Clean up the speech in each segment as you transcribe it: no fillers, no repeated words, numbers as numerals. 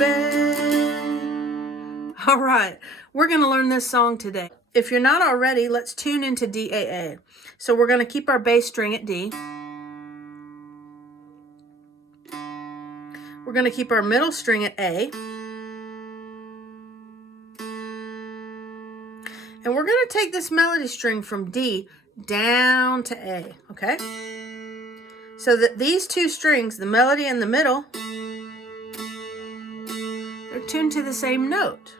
bed. All right, we're going to learn this song today. If you're not already, let's tune into DAA. So we're going to keep our bass string at D. We're going to keep our middle string at A. And we're going to take this melody string from D down to A, okay? So that these two strings, the melody and the middle, they're tuned to the same note,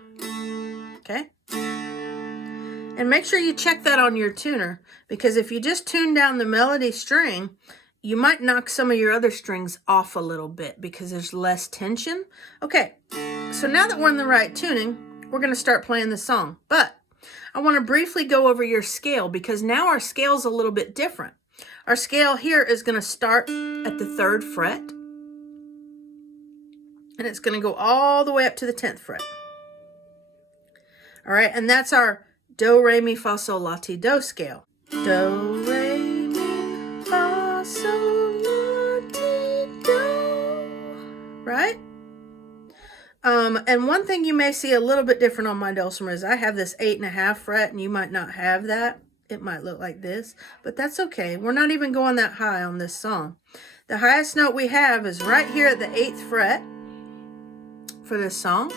okay? And make sure you check that on your tuner, because if you just tune down the melody string, you might knock some of your other strings off a little bit because there's less tension. Okay, so now that we're in the right tuning, we're going to start playing the song. But I want to briefly go over your scale, because now our scale's a little bit different. Our scale here is going to start at the 3rd fret, and it's going to go all the way up to the 10th fret. All right, and that's our do, re, mi, fa, sol, la, ti, do scale. Do, re, mi, fa, sol, la, ti, do. Right? And one thing you may see a little bit different on my dulcimer is I have this 8.5 fret, and you might not have that. It might look like this, but that's okay. We're not even going that high on this song. The highest note we have is right here at the 8th fret for this song.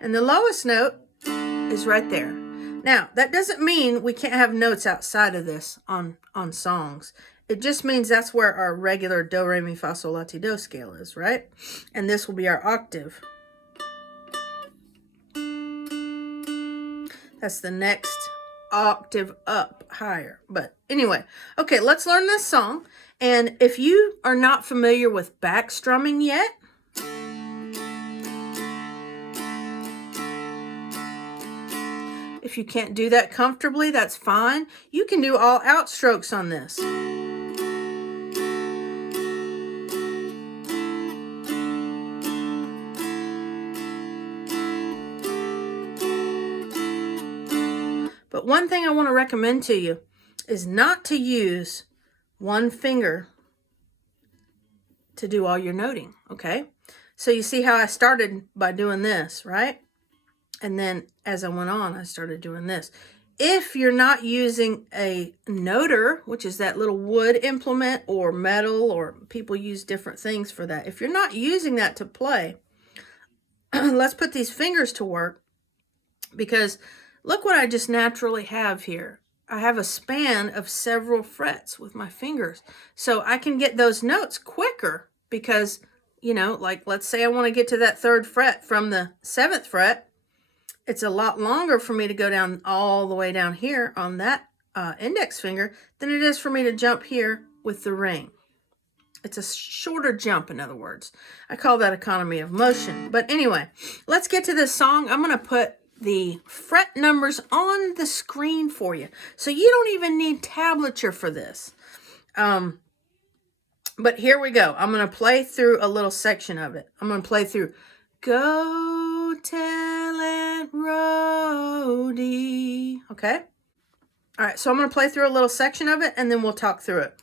And the lowest note is right there. Now, that doesn't mean we can't have notes outside of this on songs. It just means that's where our regular do, re, mi, fa, sol, la, ti, do scale is, right? And this will be our octave. That's the next octave up higher. But anyway, okay, let's learn this song. And if you are not familiar with back strumming yet, if you can't do that comfortably, that's fine. You can do all out strokes on this. But one thing I want to recommend to you is not to use one finger to do all your noting, okay? So you see how I started by doing this, right? And then as I went on, I started doing this. If you're not using a noter, which is that little wood implement, or metal, or people use different things for that. If you're not using that to play, let's put these fingers to work, because look what I just naturally have here. I have a span of several frets with my fingers. So I can get those notes quicker because, you know, like let's say I want to get to that 3rd fret from the 7th fret. It's a lot longer for me to go down all the way down here on that index finger than it is for me to jump here with the ring. It's a shorter jump, in other words. I call that economy of motion. But anyway, let's get to this song. I'm going to put the fret numbers on the screen for you. So you don't even need tablature for this. But here we go. I'm going to play through a little section of it. I'm going to play through Go Tell It Rhodey. Okay? All right, so I'm going to play through a little section of it, and then we'll talk through it.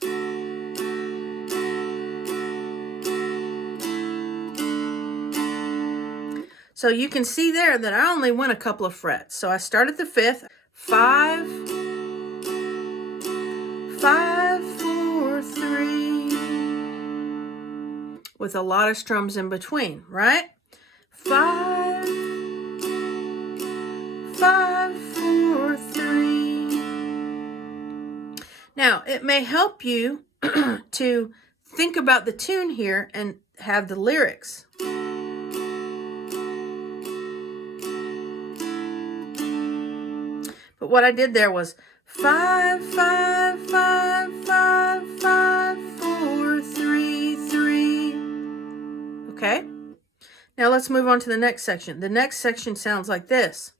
So you can see there that I only went a couple of frets. So I started the 5th, 5, 5, 4, 3, with a lot of strums in between, right? 5, 5, 4, 3. Now, it may help you to think about the tune here and have the lyrics. But what I did there was 5, 5, 5, 5, 5, 4, 3, 3. Okay? Now let's move on to the next section. The next section sounds like this.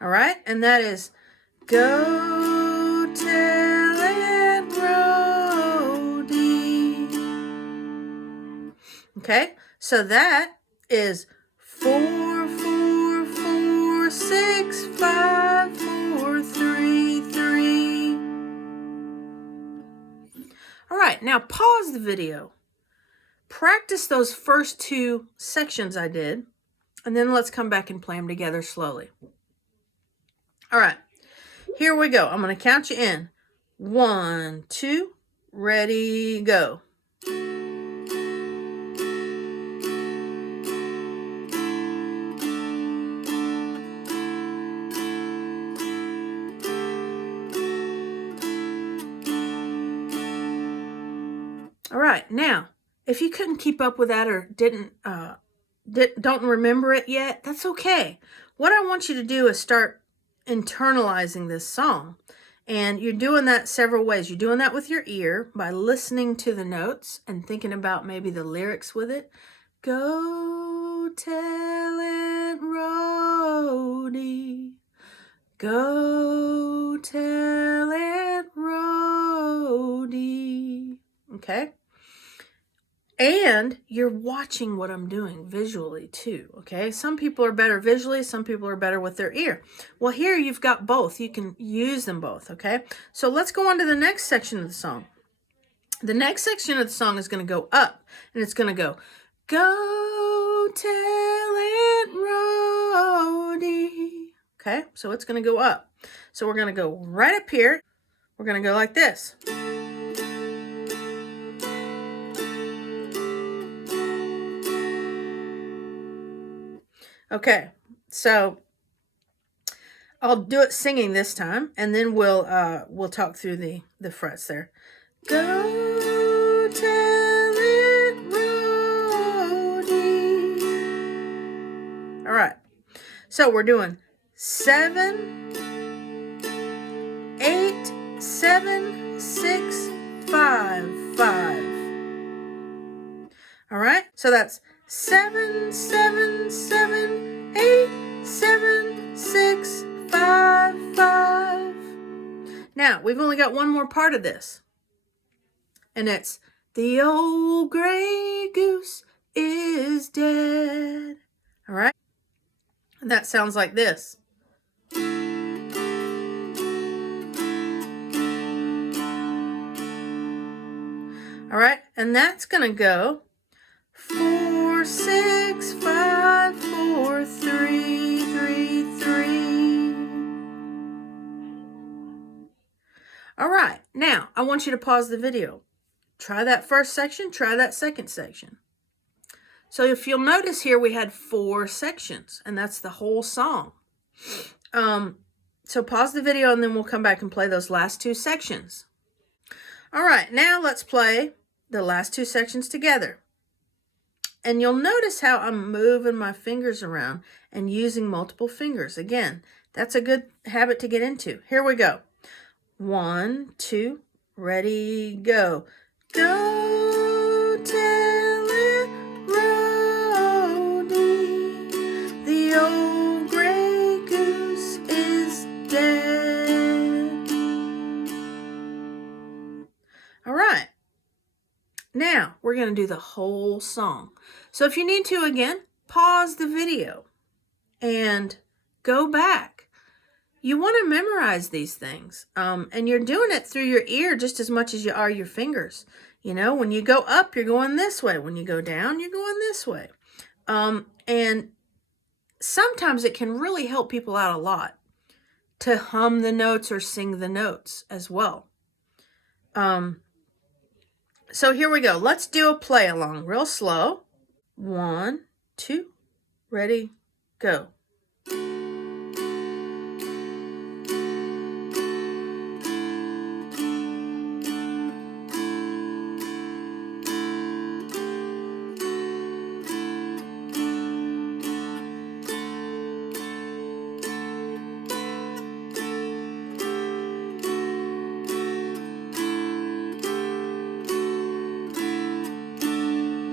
All right? And that is Go Tell It Rhodey. Okay? So that is 4, 4, 4, 6, 5, 4, 3, 3. All right, now pause the video. Practice those first 2 sections I did, and then let's come back and play them together slowly. All right, here we go. I'm going to count you in. 1, 2, ready, go. All right, now, if you couldn't keep up with that or don't remember it yet, that's okay. What I want you to do is start internalizing this song. And you're doing that several ways. You're doing that with your ear by listening to the notes and thinking about maybe the lyrics with it. Go tell Aunt Rhody. Go tell Aunt Rhody. Okay? And you're watching what I'm doing visually too, okay? Some people are better visually, some people are better with their ear. Well, here you've got both. You can use them both, okay? So let's go on to the next section of the song. The next section of the song is going to go up, and it's going to go, go tell Aunt Rhody. Okay, so it's going to go up. So we're going to go right up here. We're going to go like this. Okay, so I'll do it singing this time, and then we'll talk through the frets there. Go tell Aunt Rhody. All right, so we're doing 7, 8, 7, 6, 5, 5. All right, so that's 7, 7, 7, 8, 7, 6, 5, 5. Now, we've only got one more part of this. And it's, the old gray goose is dead. All right? And that sounds like this. All right? And that's going to go 4, 6, 5, 4, 3, 3, 3. All right, now I want you to pause the video. Try that first section, try that second section. So if you'll notice here, we had 4 sections, and that's the whole song. So pause the video, and then we'll come back and play those last 2 sections. All right, now let's play the last 2 sections together. And you'll notice how I'm moving my fingers around and using multiple fingers. Again, that's a good habit to get into. Here we go. 1, 2, ready, go. Go tell Aunt Rhody, the old gray goose is dead. All right. Now, we're going to do the whole song. So if you need to, again, pause the video and go back. You want to memorize these things, and you're doing it through your ear just as much as you are your fingers. You know, when you go up, you're going this way. When you go down, you're going this way. And sometimes it can really help people out a lot to hum the notes or sing the notes as well. So here we go. Let's do a play along real slow. 1, 2, ready, go.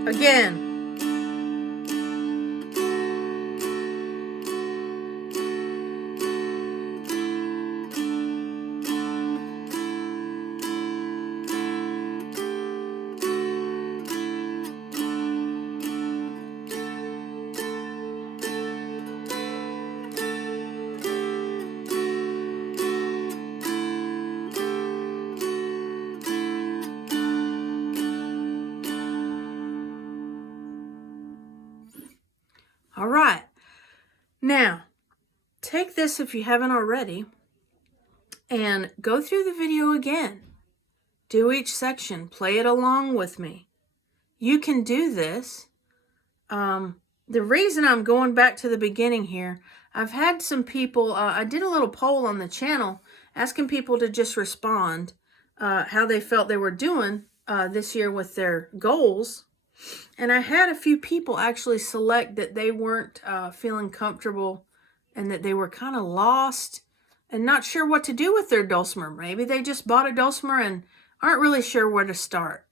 Again. this if you haven't already, and go through the video again. Do each section. Play it along with me. You can do this. The reason I'm going back to the beginning here, I've had some people, I did a little poll on the channel asking people to just respond how they felt they were doing this year with their goals. And I had a few people actually select that they weren't feeling comfortable and that they were kind of lost and not sure what to do with their dulcimer. Maybe they just bought a dulcimer and aren't really sure where to start.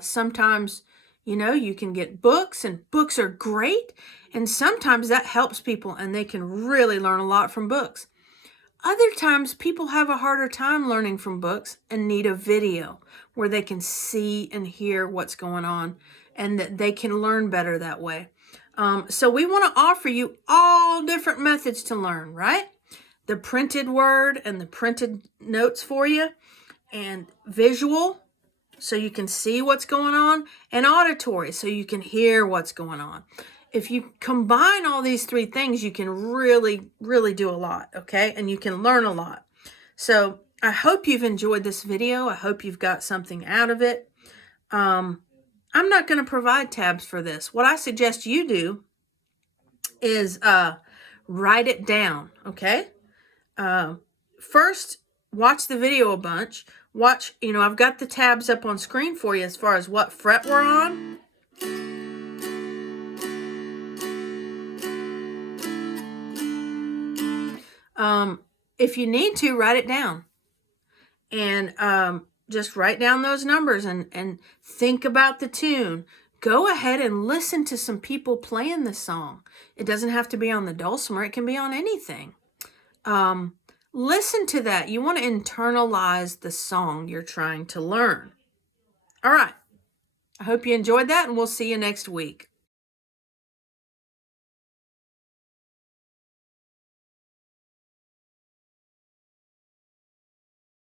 Sometimes, you know, you can get books, and books are great. And sometimes that helps people and they can really learn a lot from books. Other times people have a harder time learning from books and need a video where they can see and hear what's going on and that they can learn better that way. So we want to offer you all different methods to learn, right? The printed word and the printed notes for you, and visual so you can see what's going on, and auditory so you can hear what's going on. If you combine all these three things, you can really, really do a lot, okay? And you can learn a lot. So I hope you've enjoyed this video. I hope you've got something out of it. I'm not going to provide tabs for this. What I suggest you do is write it down, okay? First, watch the video a bunch. Watch, you know, I've got the tabs up on screen for you as far as what fret we're on. If you need to, write it down. And just write down those numbers and think about the tune. Go ahead and listen to some people playing the song. It doesn't have to be on the dulcimer. It can be on anything. Listen to that. You want to internalize the song you're trying to learn. All right. I hope you enjoyed that, and we'll see you next week.